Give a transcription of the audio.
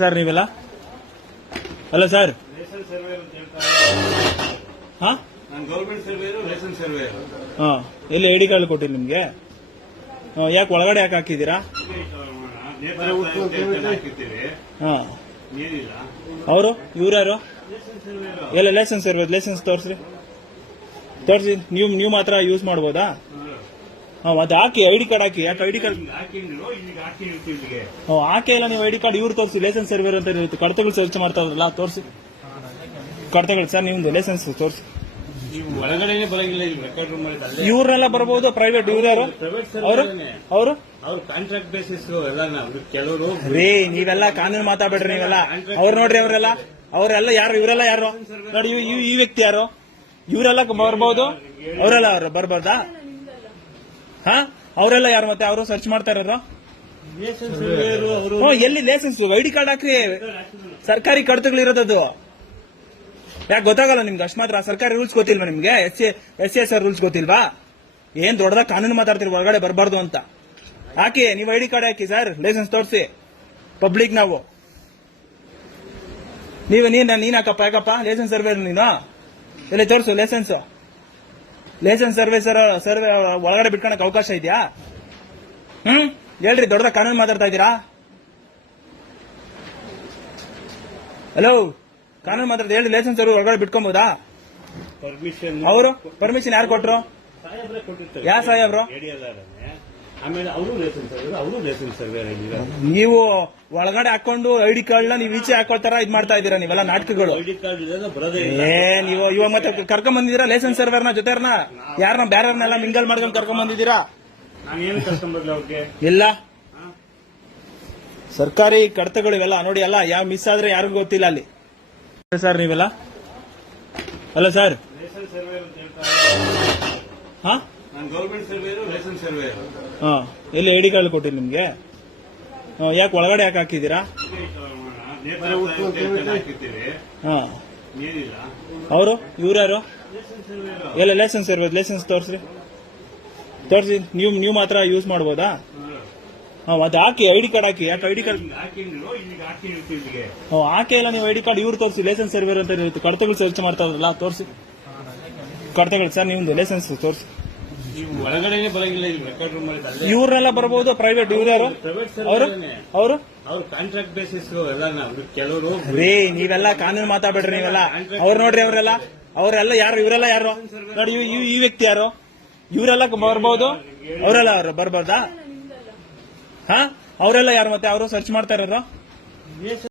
Sir ನೀವೆಲ್ಲ? ಅಲ್ಲ sir. ಹಾ? ಎಲ್ಲಿ ಐ ಡಿ ಕಾರ್ಡ್ ಕೊಟ್ಟಿರಿ ನಿಮ್ಗೆ? ಯಾಕೆ ಒಳಗಡೆ ಯಾಕೆ ಹಾಕಿದ್ದೀರಾ? ಹಾಂ. ಅವರು ಇವ್ರ್ಯಾರು ಎಲ್ಲ ಲೈಸೆನ್ಸ್ ಇರ್ಬೋದು ಲೈಸೆನ್ಸ್ ತೋರಿಸ್ರಿ. ತೋರಿಸಿ ನೀವು ನೀವು ಮಾತ್ರ ಯೂಸ್ ಮಾಡ್ಬೋದಾ? ಹಾ ಮತ್ತೆ ಹಾಕಿ ಐ ಡಿ ಕಾರ್ಡ್ ಹಾಕಿ ಯಾಕೆ ಐ ಡಿ ಕಾರ್ಡ್ ಹ್ಞೂ ಹಾಕಿ ಇಲ್ಲ ನೀವು ಐ ಡಿ ಕಾರ್ಡ್ ಇವ್ರು ತೋರಿಸಿ ಲೈಸೆನ್ಸ್ ಸರ್ವೇರ್ ಅಂತ ಇರುತ್ತೆ ಕಡತಗಳು ಸರ್ಚ್ ಮಾಡ್ತಾ ಇದ್ರಲ್ಲ ತೋರಿಸಿ. ಕಡತಗಳು ಸರ್ ನಿಮ್ದು ಲೈಸೆನ್ಸ್ ತೋರಿಸಿ. ನೀವು ಒಳಗಡೆನೆ ಬರಂಗಿಲ್ಲ ರೆಕಾರ್ಡ್ ರೂಮ್ ಅಲ್ಲಿ ಅಲ್ಲೇ. ಇವ್ರನ್ನೆಲ್ಲ ಬರ್ಬೋದು ಪ್ರೈವೇಟ್ ಇವ್ರ್ಯಾರು ಅವರು ಅವರು? ಅವ್ರು? ಕಾಂಟ್ರಾಕ್ಟ್ ಬೇಸಿಸ್ ಎಲ್ಲ ಕೆಲವರು ರೀ ನೀವೆಲ್ಲ ಕಾನೂನು ಮಾತಾಡ್ಬೇಡ್ರಿ ನೀವೆಲ್ಲ. ಅವ್ರು ನೋಡ್ರಿ ಅವರೆಲ್ಲ. ಅವರೆಲ್ಲ ಯಾರು ಇವರೆಲ್ಲ ಯಾರು? ನೋಡಿ ಈ ವ್ಯಕ್ತಿ ಯಾರು? ಇವರೆಲ್ಲ ಬರ್ಬೋದು? ಅವರೆಲ್ಲ ಅವ್ರು ಬರ್ಬೋದಾ? ಹಾ? ಅವರೆಲ್ಲ ಯಾರು ಮತ್ತೆ? ಅವರು ಸರ್ಚ್ ಮಾಡ್ತಾ ಹ್ಞೂ ಎಲ್ಲಿ ಲೈಸೆನ್ಸ್ ಐ ಡಿ ಕಾರ್ಡ್ ಹಾಕ್ರಿ. ಸರ್ಕಾರಿ ಕಡತಗಳಿರೋದದು. ಯಾಕೆ ಗೊತ್ತಾಗಲ್ಲ ನಿಮ್ಗೆ? ಅಷ್ಟು ಮಾತ್ರ ಸರ್ಕಾರಿ ರೂಲ್ಸ್ ಗೊತ್ತಿಲ್ವಾ ನಿಮ್ಗೆ? S C S S R rules ಗೊತ್ತಿಲ್ವಾ? ಏನ್ ದೊಡ್ಡದಾಗ ಕಾನೂನು ಮಾತಾಡ್ತೀರಿ ಹೊರಗಡೆ ಬರಬಾರ್ದು ಅಂತ. ಹಾಕಿ, ನೀವು ಐ ಡಿ ಕಾರ್ಡ್ ಹಾಕಿ ಸರ್ ಲೈಸೆನ್ಸ್ ತೋರಿಸಿ. ಪಬ್ಲಿಕ್ ನಾವು. ನೀವು ನೀನ್ ನೀನ್ ಹಾಕಪ್ಪ, ಯಾಕಪ್ಪ? ಲೈಸೆನ್ಸ್ ಸರ್ವೆ ನೀನು? ಎಲ್ಲಿ ತೋರಿಸು licence licence survey sir survey ಒಳಗಡೆ ಬಿಟ್ಕೊಳಕ್ ಅವಕಾಶ ಇದೆಯಾ? ಹ್ಮ್? ಹೇಳ್ರಿ ದೊಡ್ಡದ ಕಾನೂನು ಮಾತಾಡ್ತಾ ಇದ್ದೀರಾ? ಹಲೋ ಕಾನೂನು ಮಾತಾಡ್ತಾ ಹೇಳಿ ಲೈಸೆನ್ಸ್ ಅವರು ಒಳಗಡೆ ಬಿಟ್ಕೊಬೋದಾ? ಪರ್ಮಿಷನ್ ಅವರು? ಪರ್ಮಿಷನ್ ಯಾರು ಕೊಟ್ರು? ಅವರು ಸಾಹೇಬ್ರು? ಆಮೇಲೆ ಅವರು ರೇಷನ್ ಸರ್ವೇರ್ ಅವರು ರೇಷನ್ ಸರ್ವೇರ್ ಆಗಿದ್ದಾರೆ ನೀವು ಒಳಗಡೆ ಹಾಕೊಂಡು ಐ ಡಿ ನ ನೀವು ಈಚೆ ಹಾಕೊಳ್ತಾರ ಇದ್ ಮಾಡ್ತಾ ಇದ್ದೀರಾ ನೀವೆಲ್ಲ ನಾಟಕಗಳು? ಐಡಿ ಕಾರ್ಡ್ ಇದೆ ಬರೋದೇ ಇಲ್ಲ. ಏ ನೀವು ಇವಾಗ ಮತ್ತೆ ಕರ್ಕೊಂಡ್ ಬಂದಿದ್ದೀರಾ ಲೈಸೆನ್ಸ್ ಸರ್ವರ್ನ ಜೊತೆರ್ನ ಯಾರನ್ನ ಬೇರೆಯವ್ರನ್ನೆಲ್ಲ ಮಿಂಗಲ್ ಮಾಡ್ಕೊಂಡು ಕರ್ಕೊಂಡ್ ಬಂದಿದ್ದೀರಾ ಅವ್ರಿಗೆ? ಇಲ್ಲ. ಸರ್ಕಾರಿ ಕಡತಗಳು ಇವೆಲ್ಲ ನೋಡಿ ಅಲ್ಲ ಯಾವ ಮಿಸ್ ಆದ್ರೆ ಯಾರಿಗೂ ಗೊತ್ತಿಲ್ಲ ಅಲ್ಲಿ. ಸರ್ ನೀವೆಲ್ಲ? ಅಲ್ಲ ಸರ್ ರೇಷನ್ ಸರ್ವೇರ್ ಅಂತ ಹೇಳ್ತಾರೆ. ಹಾ? ನಾನು ಗೌರ್ಮೆಂಟ್ ಸರ್ವೇರು ರೇಷನ್ ಸರ್ವೇರ್. ಹಾ ಎಲ್ಲಿ ಐ ಡಿ ಕಾರ್ಡ್ ಕೊಟ್ಟಿರಿ ನಿಮ್ಗೆ? ಯಾಕೆ ಒಳಗಡೆ ಯಾಕೆ ಹಾಕಿದ್ದೀರಾ? ಹಾಕಿರ್ತೀವಿ ಹಾ. ನೀರಿಲ್ಲ ಅವರು? ಇವ್ರ್ಯಾರು ಎಲ್ಲ ಲೈಸೆನ್ಸ್ ಇರ್ಬೋದು ಲೈಸೆನ್ಸ್ ತೋರಿಸ್ರಿ. ತೋರಿಸಿ ನೀವು ನೀವು ಮಾತ್ರ ಯೂಸ್ ಮಾಡ್ಬೋದಾ? ಹಾ ಅದು ಹಾಕಿ ಐ ಡಿ ಕಾರ್ಡ್ ಹಾಕಿ ಯಾಕೆ ಐ ಡಿ ಕಾರ್ಡ್? ಹಾಕಿದ್ರು ಇಲ್ಲಿಗೆ ಹಾಕಿರ್ತೀವಿ ಇಲ್ಲಿಗೆ. ಹಾಕಿ ಇಲ್ಲ ನೀವು ಐ ಡಿ ಕಾರ್ಡ್ ಇವ್ರು ತೋರಿಸಿ ಲೈಸೆನ್ಸ್ ಸರ್ವೇರ್ ಅಂತ ಇರುತ್ತೆ ಕಡತಗಳು ಸರ್ಚ್ ಮಾಡ್ತಾ ಇದ್ರಲ್ಲ ತೋರಿಸಿ. ಕಡತಗಳು ಸರ್ ನಿಮ್ದು ಲೈಸೆನ್ಸ್ ತೋರಿಸಿ. ಒಳಗಡೆನೆ ಬರಂಗಿಲ್ಲ ಇಲ್ಲಿ ರೆಕಾರ್ಡ್ ರೂಮ್ ಅಲ್ಲಿ ಅಲ್ಲೇ ಇವ್ರನ್ನೆಲ್ಲ ಬರಬಹುದು ಪ್ರೈವೇಟ್ ಇವ್ರ್ಯಾರು? ಪ್ರೈವೇಟ್ ಅವರು? ಅವರು? ಅವ್ರು ಕಾಂಟ್ರಾಕ್ಟ್ ಬೇಸಿಸ್ ಎಲ್ಲ ನಾವು. ಕೆಲವರು ರೀ ನೀವೆಲ್ಲ ಕಾನೂನು ಮಾತಾಡ್ಬೇಡ್ರಿ ನೀವೆಲ್ಲ. ಅವ್ರು ನೋಡ್ರಿ ಅವರೆಲ್ಲ. ಅವರೆಲ್ಲ ಯಾರು ಇವರೆಲ್ಲ ಯಾರು? ನೋಡಿ ಇವ್- ಈ ವ್ಯಕ್ತಿ ಯಾರು? ಇವರೆಲ್ಲ ಬರ್ಬೋದು? ಅವರೆಲ್ಲ ಅವ್ರು ಬರ್ಬೋದಾ? ಹಾ? ಅವರೆಲ್ಲ ಯಾರು ಮತ್ತೆ? ಅವರು ಸರ್ಚ್ ಮಾಡ್ತಾ ಇರೋರು?